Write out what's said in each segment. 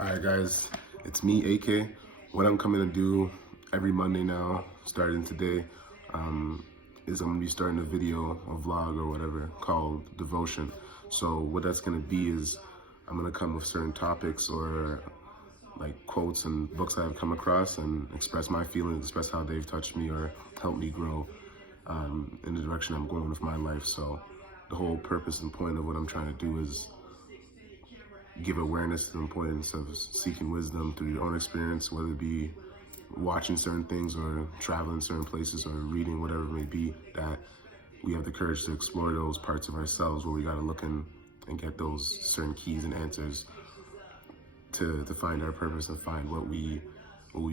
Alright guys, it's me, AK. What I'm coming to do every Monday now, starting today, is I'm going to be starting a video, a vlog or whatever, called Devotion. So what that's going to be is I'm going to come with certain topics or like quotes and books that I've come across and express my feelings, express how they've touched me or helped me grow in the direction I'm going with my life. So the whole purpose and point of what I'm trying to do is give awareness to the importance of seeking wisdom through your own experience, whether it be watching certain things or traveling certain places or reading whatever it may be, that we have the courage to explore those parts of ourselves where we got to look in and get those certain keys and answers to find our purpose and find what we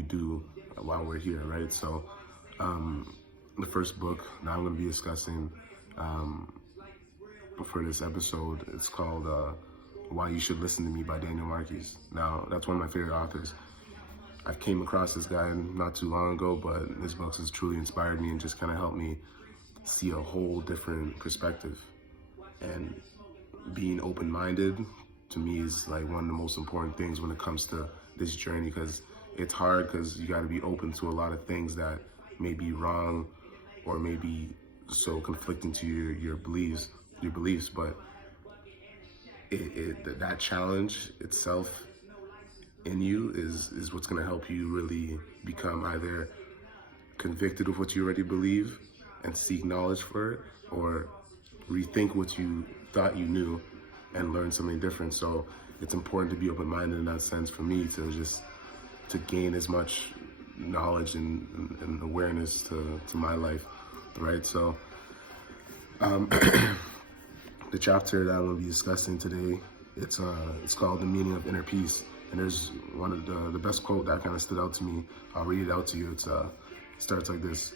do while we're here, right? So the first book now I'm going to be discussing for this episode, it's called Why You Should Listen to Me by Daniel Marquez. Now, that's one of my favorite authors. I came across this guy not too long ago, but his books has truly inspired me and just kind of helped me see a whole different perspective. And being open-minded, to me, is like one of the most important things when it comes to this journey, because it's hard because you got to be open to a lot of things that may be wrong or may be so conflicting to your beliefs, but that challenge itself in you is what's going to help you really become either convicted of what you already believe and seek knowledge for it, or rethink what you thought you knew and learn something different. So it's important to be open-minded in that sense for me, to gain as much knowledge and awareness to my life, right? So the chapter that I'm going to be discussing today, it's called The Meaning of Inner Peace. And there's one of the best quote that kind of stood out to me. I'll read it out to you. It starts like this: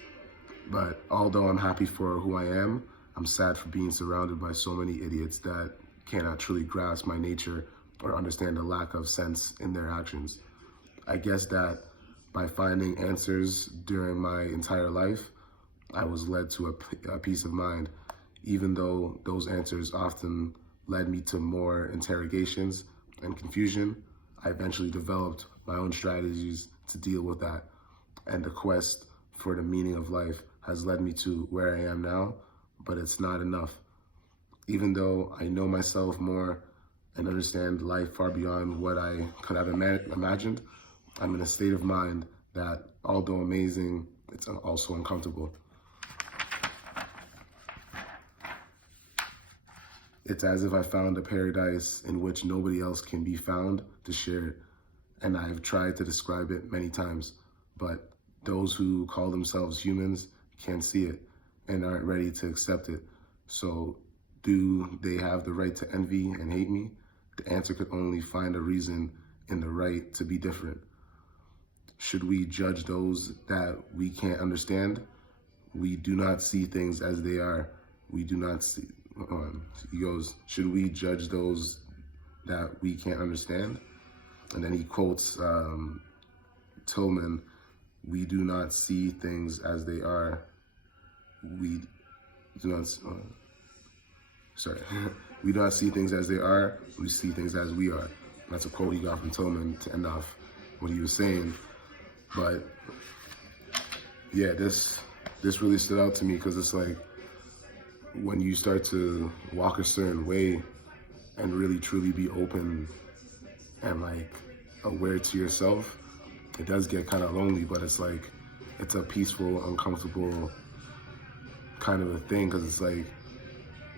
"But although I'm happy for who I am, I'm sad for being surrounded by so many idiots that cannot truly grasp my nature or understand the lack of sense in their actions. I guess that by finding answers during my entire life, I was led to a peace of mind, even though those answers often led me to more interrogations and confusion. I eventually developed my own strategies to deal with that, and the quest for the meaning of life has led me to where I am now, but it's not enough. Even though I know myself more and understand life far beyond what I could have imagined, I'm in a state of mind that, although amazing, it's also uncomfortable. It's as if I found a paradise in which nobody else can be found to share it, and I've tried to describe it many times, but those who call themselves humans can't see it and aren't ready to accept it. So do they have the right to envy and hate me? The answer could only find a reason in the right to be different. Should we judge those that we can't understand? We do not see things as they are. We do not see..." He goes, "Should we judge those that we can't understand?" And then he quotes Tillman, "We do not see things as they are. We do not, we do not see things as they are. We see things as we are." That's a quote he got from Tillman to end off what he was saying. But yeah, this really stood out to me, because it's like, when you start to walk a certain way and really truly be open and like aware to yourself, it does get kind of lonely, but it's like, it's a peaceful, uncomfortable kind of a thing, because it's like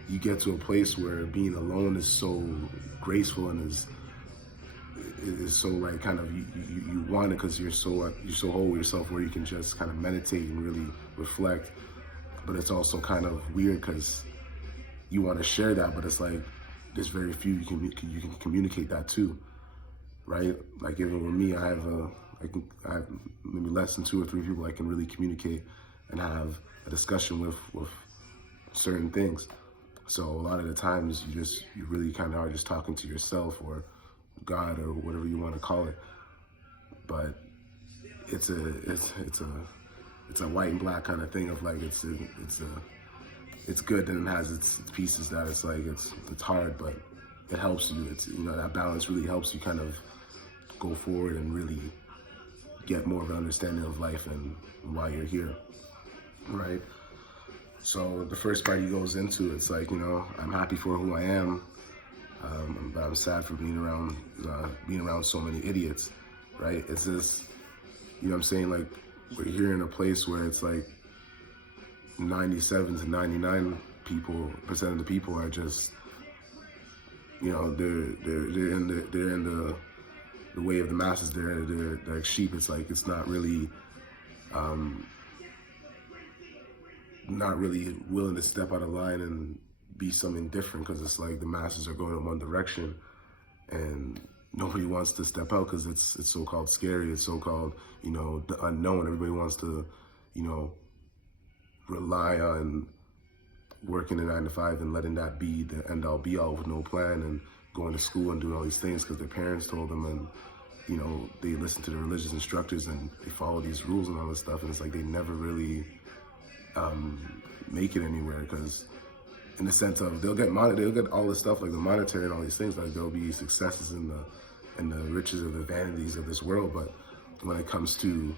you get to a place where being alone is so graceful and is so like kind of, you want it because you're so whole with yourself, where you can just kind of meditate and really reflect. But it's also kind of weird because you want to share that, but it's like there's very few you can communicate that to, right? Like even with me, I have maybe less than 2 or 3 people I can really communicate and have a discussion with certain things. So a lot of the times you really kind of are just talking to yourself or God or whatever you want to call it. But it's a white and black kind of thing of like, it's good, and it has its pieces that it's like, it's hard, but it helps you. It's, that balance really helps you kind of go forward and really get more of an understanding of life and why you're here, right? So the first part he goes into, it's like, I'm happy for who I am, but I'm sad for being around so many idiots, right? It's this, what I'm saying? Like, we're here in a place where it's like 97 to 99% of the people are just, they're in the way of the masses. They're like sheep. It's like, it's not really willing to step out of line and be something different, because it's like the masses are going in one direction and nobody wants to step out because it's so-called scary. It's so-called, the unknown. Everybody wants to, rely on working a 9 to 5 and letting that be the end all be all with no plan, and going to school and doing all these things because their parents told them, and they listen to the religious instructors and they follow these rules and all this stuff, and it's like they never really make it anywhere, because in the sense of they'll get all this stuff, like the monetary and all these things, like there'll be successes in the riches of the vanities of this world, but when it comes to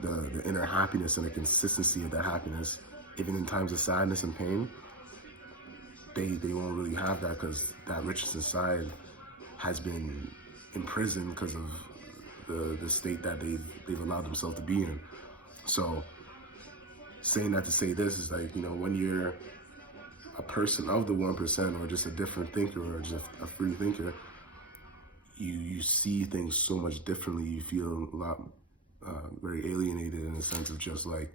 the inner happiness and the consistency of that happiness, even in times of sadness and pain, they won't really have that, because that richness inside has been imprisoned because of the state that they've allowed themselves to be in. So saying that to say this is like, when you're a person of the 1%, or just a different thinker, or just a free thinker, you see things so much differently. You feel a lot very alienated, in the sense of just like,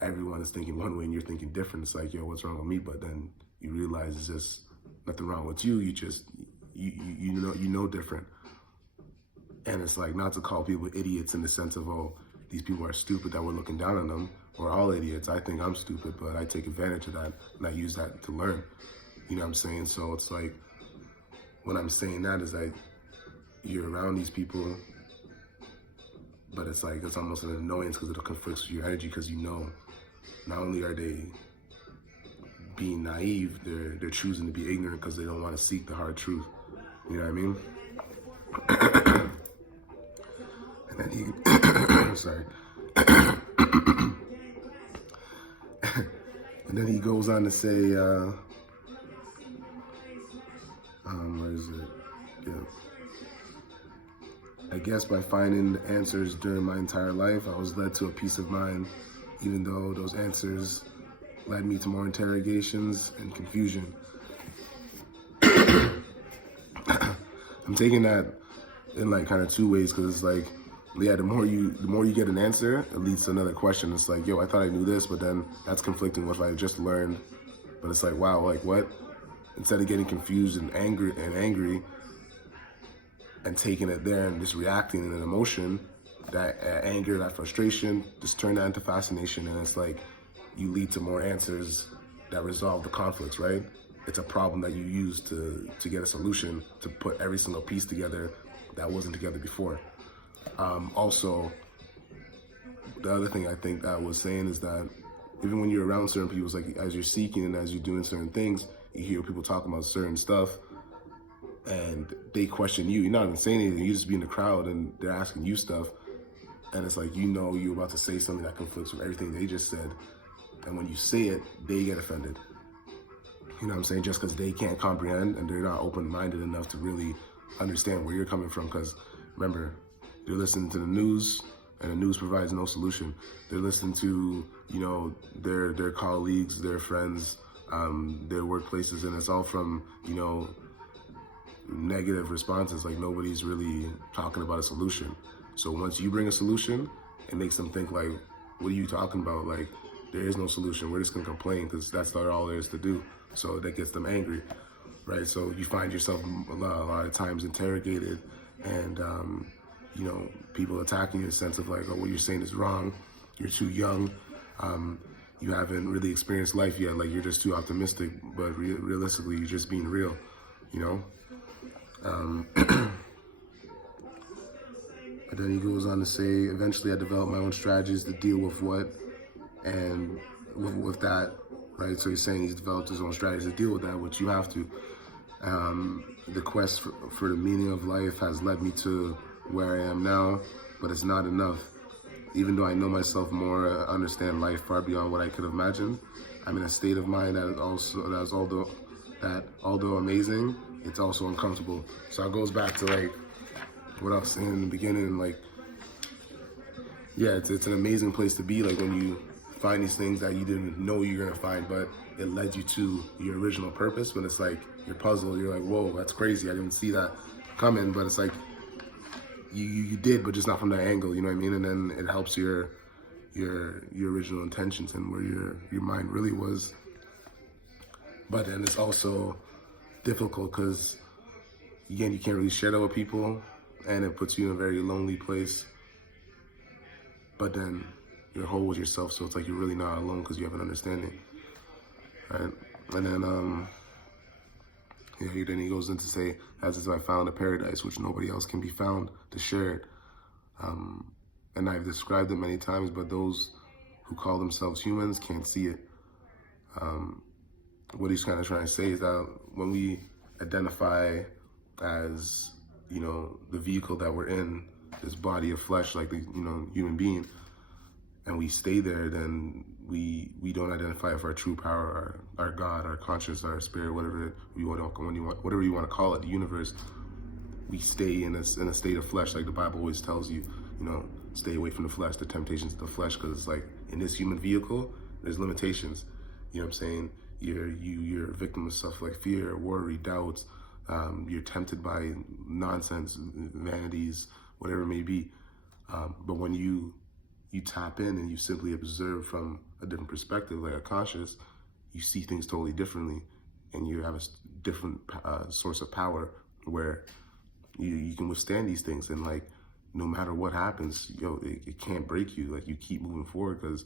everyone is thinking one way and you're thinking different. It's like, yo, what's wrong with me? But then you realize it's just nothing wrong with you. You just, you know different. And it's like, not to call people idiots in the sense of, oh, these people are stupid that we're looking down on them. We're all idiots. I think I'm stupid, but I take advantage of that and I use that to learn. You know what I'm saying? So it's like, when I'm saying that is like, you're around these people, but it's like, it's almost an annoyance because it conflicts with your energy, because not only are they being naive, they're choosing to be ignorant because they don't want to seek the hard truth. You know what I mean? And then he, sorry. And then he goes on to say, where is it? Yeah. I guess by finding the answers during my entire life, I was led to a peace of mind, even though those answers led me to more interrogations and confusion. I'm taking that in like kind of two ways, because it's like, yeah, the more you get an answer, it leads to another question. It's like, yo, I thought I knew this, but then that's conflicting with what I just learned. But it's like, wow, like what? Instead of getting confused and angry and taking it there and just reacting in an emotion, that anger, that frustration, just turn that into fascination, and it's like you lead to more answers that resolve the conflicts, right? It's a problem that you use to get a solution, to put every single piece together that wasn't together before. Also, the other thing I think that I was saying is that even when you're around certain people, it's like as you're seeking and as you're doing certain things, you hear people talking about certain stuff and they question you. You're not even saying anything, you just be in the crowd and they're asking you stuff. And it's like, you're about to say something that conflicts with everything they just said. And when you say it, they get offended. You know what I'm saying? Just because they can't comprehend and they're not open-minded enough to really understand where you're coming from. Because remember, they're listening to the news, and the news provides no solution. They're listening to, their colleagues, their friends, their workplaces, and it's all from, negative responses. Like, nobody's really talking about a solution. So once you bring a solution, it makes them think like, what are you talking about? Like, there is no solution. We're just gonna complain because that's all there is to do. So that gets them angry, right? So you find yourself a lot of times interrogated and, people attacking you in the sense of like, oh, what you're saying is wrong. You're too young. You haven't really experienced life yet. Like, you're just too optimistic, but realistically, you're just being real, And then he goes on to say, eventually I developed my own strategies to deal with what, and with that, right? So he's saying he's developed his own strategies to deal with that, which you have to. The quest for the meaning of life has led me to where I am now, but it's not enough. Even though I know myself more, understand life far beyond what I could have imagined, I'm in a state of mind that although amazing, it's also uncomfortable. So it goes back to like what I was saying in the beginning, like, yeah, it's an amazing place to be, like when you find these things that you didn't know you're gonna find, but it led you to your original purpose. When it's like your puzzle, you're like, whoa, that's crazy, I didn't see that coming. But it's like you did, but just not from that angle, you know what I mean? And then it helps your original intentions and where your mind really was. But then it's also difficult because, again, you can't really share that with people, and it puts you in a very lonely place. But then you're whole with yourself, so it's like you're really not alone because you have an understanding, right? And then, then he goes in to say, as if I found a paradise which nobody else can be found to share it. And I've described it many times, but those who call themselves humans can't see it. What he's kind of trying to say is that when we identify as, the vehicle that we're in, this body of flesh, like the, human being, and we stay there, then we don't identify with our true power, our God, our conscience, our spirit, whatever you want to call it, the universe. We stay in a state of flesh, like the Bible always tells you, stay away from the flesh, the temptations of the flesh, because it's like in this human vehicle, there's limitations. You know what I'm saying? You're a victim of stuff like fear, worry, doubts. You're tempted by nonsense, vanities, whatever it may be. But when you tap in and you simply observe from a different perspective, like a conscious, you see things totally differently, and you have a different source of power where you can withstand these things, and like no matter what happens, it can't break you. Like you keep moving forward because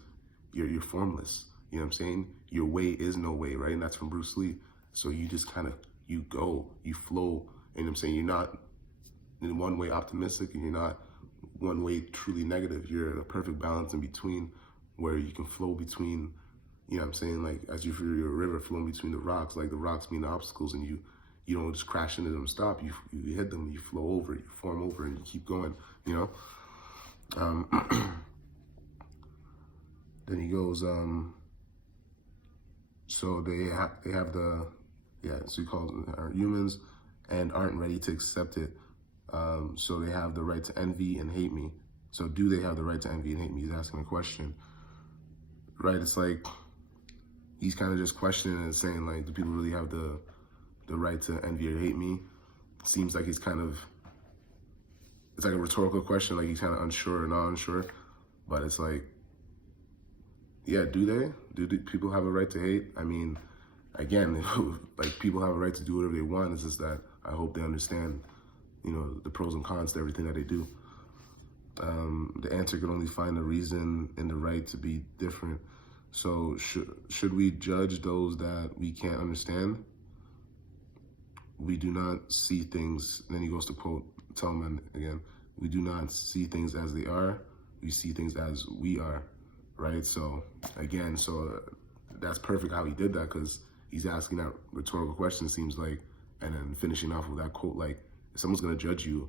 you're formless. You know what I'm saying? Your way is no way, right? And that's from Bruce Lee. So you just kind of, you go, you flow. You know what I'm saying? You're not in one way optimistic, and you're not one way truly negative. You're in a perfect balance in between, where you can flow between, you know what I'm saying? Like as if you're a river flowing between the rocks, like the rocks being the obstacles, and you don't just crash into them, stop. You hit them, you flow over, you form over, and you keep going, Then he goes, so they have the, so he calls them are humans and aren't ready to accept it. So they have the right to envy and hate me. So do they have the right to envy and hate me? He's asking a question, right? It's like, he's kind of just questioning and saying like, do people really have the right to envy or hate me? Seems like he's kind of, it's like a rhetorical question, like he's kind of unsure or not unsure, but it's like, yeah, do people have a right to hate? I mean, again, like people have a right to do whatever they want. It's just that I hope they understand, the pros and cons to everything that they do. The answer could only find a reason in the right to be different. So should we judge those that we can't understand? We do not see things, and then he goes to quote Tillman again, we do not see things as they are, we see things as we are, right? So again, that's perfect how he did that, because he's asking that rhetorical question, seems like, and then finishing off with that quote, like, if someone's gonna judge you,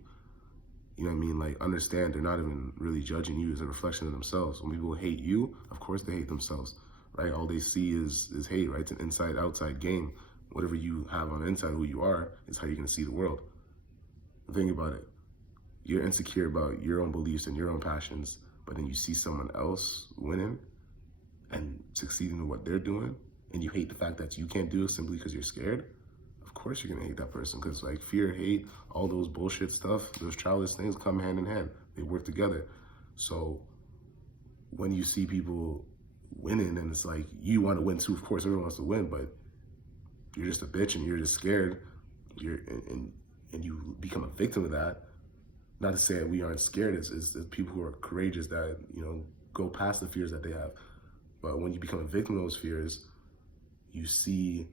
you know what I mean? Like, understand they're not even really judging you as a reflection of themselves. When people hate you, of course they hate themselves, right? All they see is hate, right? It's an inside-outside game. Whatever you have on the inside, who you are, is how you're gonna see the world. Think about it. You're insecure about your own beliefs and your own passions, but then you see someone else winning and succeeding in what they're doing, and you hate the fact that you can't do it simply because you're scared. Of course you're gonna hate that person, because like fear, hate, all those bullshit stuff, those childish things come hand in hand. They work together. So when you see people winning, and it's like, you want to win too, of course everyone wants to win, but you're just a bitch and you're just scared, and you become a victim of that. Not to say that we aren't scared, it's people who are courageous that, go past the fears that they have. But when you become a victim of those fears, you see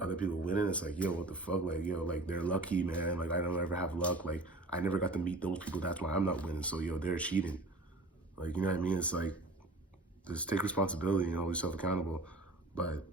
other people winning, it's like, yo, what the fuck? Like, yo, like, they're lucky, man. Like, I don't ever have luck. Like, I never got to meet those people, that's why I'm not winning. So, yo, they're cheating. Like, you know what I mean? It's like, just take responsibility and hold yourself accountable. But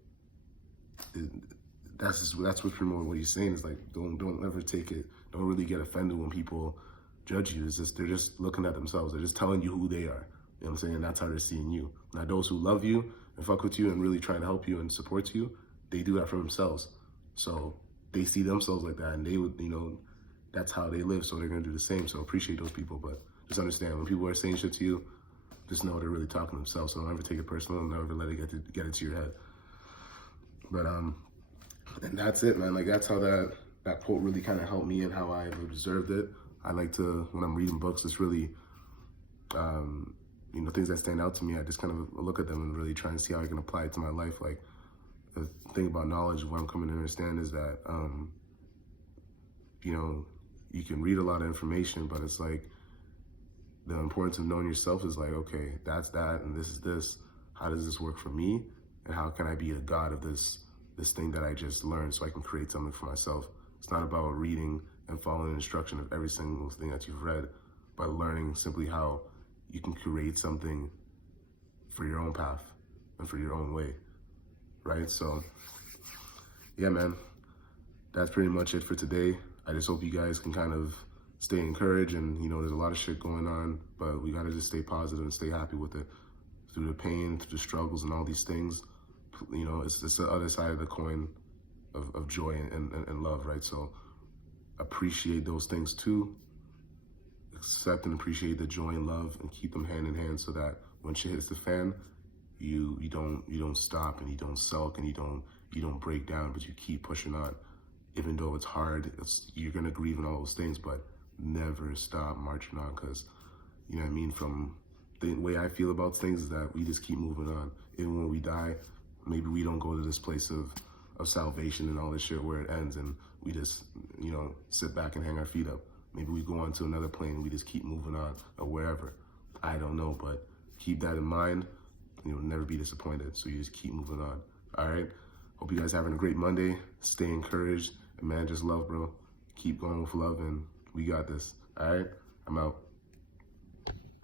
that's what's pretty much what he's saying is like, don't ever take it. Don't really get offended when people judge you. It's just they're just looking at themselves. They're just telling you who they are. You know what I'm saying? And that's how they're seeing you. Now, those who love you and fuck with you and really trying to help you and support you, they do that for themselves. So they see themselves like that, and they would, you know, that's how they live. So they're gonna do the same. So appreciate those people, but just understand when people are saying shit to you, just know they're really talking to themselves. So don't ever take it personal and never let it get into your head. But and that's it, man. Like that's how that quote really kind of helped me and how I've observed it. I like to, when I'm reading books, it's really, you know, things that stand out to me, I just kind of look at them and really try and see how I can apply it to my life. Like the thing about knowledge, what I'm coming to understand is that, you know, you can read a lot of information, but it's like the importance of knowing yourself is like, okay, that's that, and this is this. How does this work for me? And how can I be the god of this thing that I just learned so I can create something for myself? It's not about reading and following the instruction of every single thing that you've read, but learning simply how you can create something for your own path and for your own way, right? So, yeah, man, that's pretty much it for today. I just hope you guys can kind of stay encouraged, and, you know, there's a lot of shit going on, but we gotta just stay positive and stay happy with it. Through the pain, through the struggles and all these things, you know, it's the other side of the coin of joy and love, right? So appreciate those things too. Accept and appreciate the joy and love, and keep them hand in hand, so that when shit hits the fan, you don't stop, and you don't sulk, and you don't break down, but you keep pushing on. Even though it's hard, you're gonna grieve and all those things, but never stop marching on, because, you know what I mean, from the way I feel about things is that we just keep moving on. Even when we die, maybe we don't go to this place of salvation and all this shit where it ends and we just, you know, sit back and hang our feet up. Maybe we go on to another plane and we just keep moving on, or wherever. I don't know, but keep that in mind, and you'll never be disappointed. So you just keep moving on. All right? Hope you guys having a great Monday. Stay encouraged. And man, just love, bro. Keep going with love, and we got this. All right? I'm out.